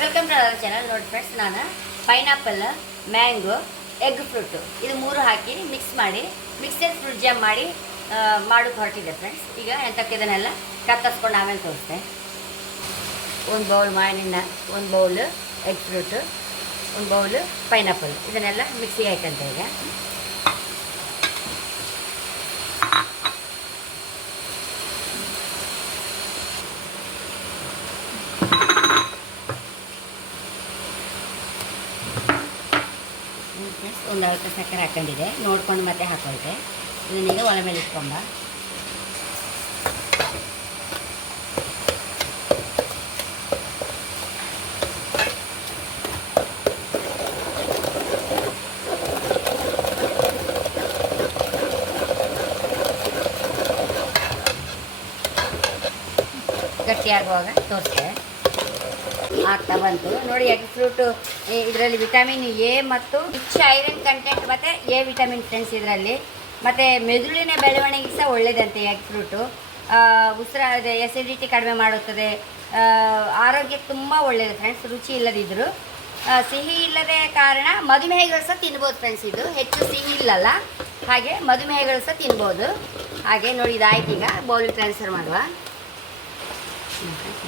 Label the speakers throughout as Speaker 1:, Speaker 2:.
Speaker 1: Welcome to our channel ನೋಡಿ friends ನಾನು pineapple mango egg fruit ಇದು ಮೂರು ಹಾಕಿ ಮಿಕ್ಸ್ ಮಾಡಿ ಮಿಕ್ಸರ್ ಫ್ರೂಟ್ ಜಾಮ್ ಮಾಡಿ ಮಾಡೋಕ್ಕೆ ಹೊರಟಿದೆ ಫ್ರೆಂಡ್ಸ್ ಈಗ ಎಂತಕ್ಕೆ ಇದನ್ನೆಲ್ಲ ಕತ್ತರಿಸ್ಕೊಂಡು ಆಮೇಲೆ ತೋರಿಸ್ತೆ. ಒಂದು ಬೌಲ್ ಮಾವಿನ ಒಂದು ಬೌಲ್ ಎಗ್ ಫ್ರೂಟು ಒಂದು ಬೌಲ್ ಪೈನಾಪಲ್ ಇದನ್ನೆಲ್ಲ ಮಿಕ್ಸಿಗೆ ಹಾಕಂತ ಈಗ. ಒಂದು ಅಳತೆ ಸಕ್ಕರೆ ಹಾಕೊಂಡಿದೆ. ನೋಡ್ಕೊಂಡು ಮತ್ತೆ ಹಾಕೊಳ್ತೆ. ಇದನ್ನೀಗ ಒಲೆ ಮೇಲೆ ಇಟ್ಕೊಂಬ. ಗಟ್ಟಿಯಾಗುವಾಗ ತೋರಿಸ್ತೆ. ಆಗ್ತಾ ಬಂತು. ನೋಡಿ ಎಗ್ ಫ್ರೂಟು ಇದರಲ್ಲಿ ವಿಟಮಿನ್ ಎ ಮತ್ತು ರಿಚ್ ಐರನ್ ಕಂಟೆಂಟ್ ಮತ್ತು ಎ ವಿಟಮಿನ್ ಫ್ರೆಂಡ್ಸ್ ಇದರಲ್ಲಿ. ಮತ್ತು ಮೆದುಳಿನ ಬೆಳವಣಿಗೆ ಸಹ ಒಳ್ಳೆಯದಂತೆ ಎಗ್ ಫ್ರೂಟು ಉಸಿರ ಎಸಿಡಿಟಿ ಕಡಿಮೆ ಮಾಡುತ್ತದೆ. ಆರೋಗ್ಯಕ್ಕೆ ತುಂಬ ಒಳ್ಳೆಯದು ಫ್ರೆಂಡ್ಸ್ ರುಚಿ ಇಲ್ಲದಿದ್ದರು ಸಿಹಿ ಇಲ್ಲದೆ ಕಾರಣ ಮಧುಮೇಹಿಗಳು ಸಹ ತಿನ್ಬೋದು ಫ್ರೆಂಡ್ಸ್ ಇದು. ಹೆಚ್ಚು ಸಿಹಿ ಇಲ್ಲಲ್ಲ. ಹಾಗೆ ಮಧುಮೇಹಗಳು ಸಹ ತಿನ್ಬೋದು. ಹಾಗೆ ನೋಡಿ, ಇದಾಯ್ತು ಈಗ. ಬೌಲಿಗೆ ಟ್ರಾನ್ಸ್ಫರ್ ಮಾಡುವ.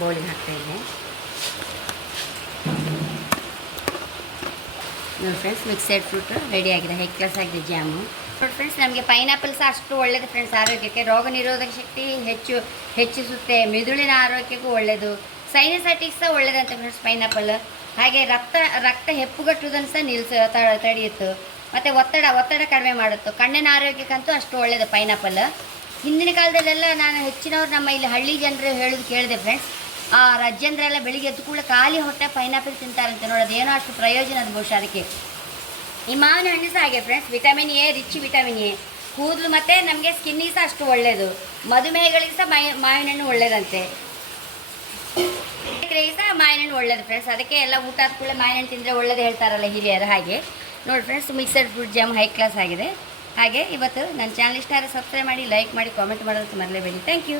Speaker 1: ಬೌಲಿಗೆ ಹಾಕ್ತಾ ಇದ್ದೆ. ನೋಡಿ ಫ್ರೆಂಡ್ಸ್ ಮಿಕ್ಸೆಡ್ ಫ್ರೂಟ್ ರೆಡಿ ಆಗಿದೆ. ಹೈ ಕ್ಲಾಸ್ ಆಗಿದೆ ಜಾಮು ನೋಡಿ ಫ್ರೆಂಡ್ಸ್ ನಮಗೆ ಪೈನಾಪಲ್ ಸಹ ಅಷ್ಟು ಒಳ್ಳೆಯದು ಫ್ರೆಂಡ್ಸ್ ಆರೋಗ್ಯಕ್ಕೆ, ರೋಗ ನಿರೋಧಕ ಶಕ್ತಿ ಹೆಚ್ಚು, ಹೆಚ್ಚಿಸುತ್ತೆ. ಮಿದುಳಿನ ಆರೋಗ್ಯಕ್ಕೂ ಒಳ್ಳೆಯದು ಸೈನಸೈಟಿಕ್ಸ್ ಸಹ ಒಳ್ಳೆಯದಂತೆ ಫ್ರೆಂಡ್ಸ್ ಪೈನಾಪಲ್ ಹಾಗೆ ರಕ್ತ ರಕ್ತ ಹೆಪ್ಪುಗಟ್ಟುವುದನ್ನು ಸಹ ನಿಲ್ಸ ತಡೆಯುತ್ತು. ಮತ್ತು ಒತ್ತಡ ಒತ್ತಡ ಕಡಿಮೆ ಮಾಡುತ್ತೆ. ಕಣ್ಣಿನ ಆರೋಗ್ಯಕ್ಕಂತೂ ಅಷ್ಟು ಒಳ್ಳೆಯದು ಪೈನಾಪಲ್ ಹಿಂದಿನ ಕಾಲದಲ್ಲೆಲ್ಲ ನಾನು ಹೆಚ್ಚಿನವ್ರು ನಮ್ಮ ಇಲ್ಲಿ ಹಳ್ಳಿ ಜನರು ಹೇಳೋದು ಕೇಳಿದೆ ಫ್ರೆಂಡ್ಸ್ ಆ ರಜ್ಜಂದ್ರೆಲ್ಲ ಬೆಳಿಗ್ಗೆ ಎದ್ದು ಕೂಡ ಖಾಲಿ ಹೊಟ್ಟೆ ಪೈನಾಪಲ್ ತಿಂತಾರಂತೆ ನೋಡೋದು ಏನೋ ಅಷ್ಟು ಪ್ರಯೋಜನ ಅದು ಬಹುಶಃ ಅದಕ್ಕೆ. ಈ ಮಾವಿನ ಹಣ್ಣು ಸಹ ಹಾಗೆ friends vitamin A rich vitamin A ಕೂದಲು ಮತ್ತು ನಮಗೆ ಸ್ಕಿನ್ನಿಗೆ ಸಹ ಅಷ್ಟು ಒಳ್ಳೆಯದು ಮಧುಮೇಹಗಳಿಗೆ ಸಹ ಮೈ, ಮಾವಿನ ಹಣ್ಣು ಒಳ್ಳೆಯದಂತೆ ಸಹ ಮಾವಿನ ಹಣ್ಣು ಒಳ್ಳೆಯದು ಫ್ರೆಂಡ್ಸ್ ಅದಕ್ಕೆ ಎಲ್ಲ ಊಟ ಆದ ಕೂಡಲೇ ಮಾವಿನ ಹಣ್ಣು ತಿಂದರೆ ಒಳ್ಳೆಯದು ಹೇಳ್ತಾರಲ್ಲ ಹಿರಿಯರು ಹಾಗೆ. ನೋಡಿ friends mixed fruit jam high class ಆಗಿದೆ. ಹಾಗೆ ಇವತ್ತು ನನ್ನ ಚಾನಲ್ ಇಷ್ಟ ಆದರೆ ಸಬ್ಸ್ಕ್ರೈಬ್ ಮಾಡಿ ಲೈಕ್ ಮಾಡಿ ಕಾಮೆಂಟ್ ಮಾಡೋದಕ್ಕೆ ಮರಲೇಬೇಡಿ ಥ್ಯಾಂಕ್ ಯು